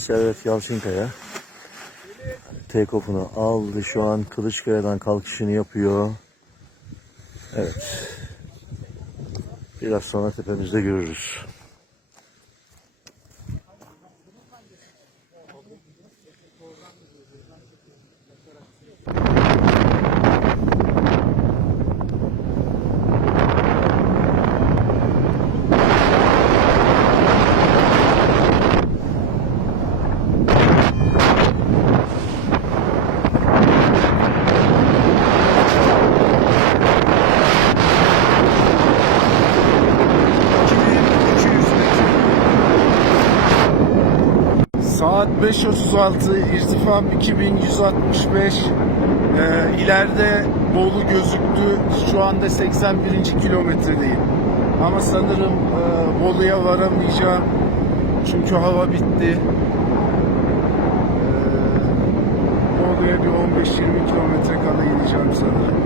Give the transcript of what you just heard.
Servet Yalçınkaya take-off'unu aldı. Şu an Kılıçkaya'dan kalkışını yapıyor. Evet. Biraz sonra tepemizde görürüz. Saat 5.36 irtifam 2165 ee, ileride Bolu gözüktü. Şu anda 81. kilometredeyim. Ama sanırım e, Bolu'ya varamayacağım. Çünkü hava bitti. Ee, Bolu'ya bir 15-20 kilometre kala gideceğim sanırım.